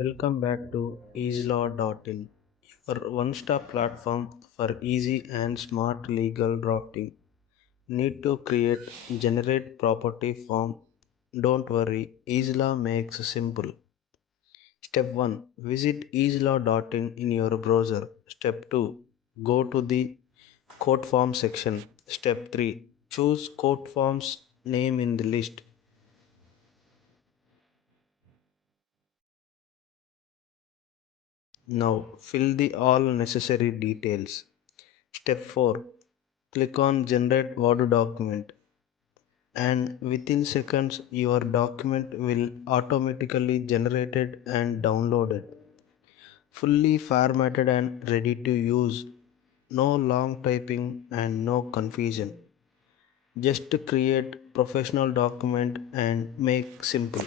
Welcome back to EaseLaw.in, your one-stop platform for easy and smart legal drafting. Need to generate property form? Don't worry, EaseLaw makes simple. Step 1. Visit EaseLaw.in in your browser. Step 2. Go to the quote form section. Step 3. Choose quote form's name in the list. Now fill the all necessary details. Step 4. Click on Generate Word Document and within seconds your document will automatically generated and downloaded. Fully formatted and ready to use. No long typing and no confusion. Just create professional document and make simple.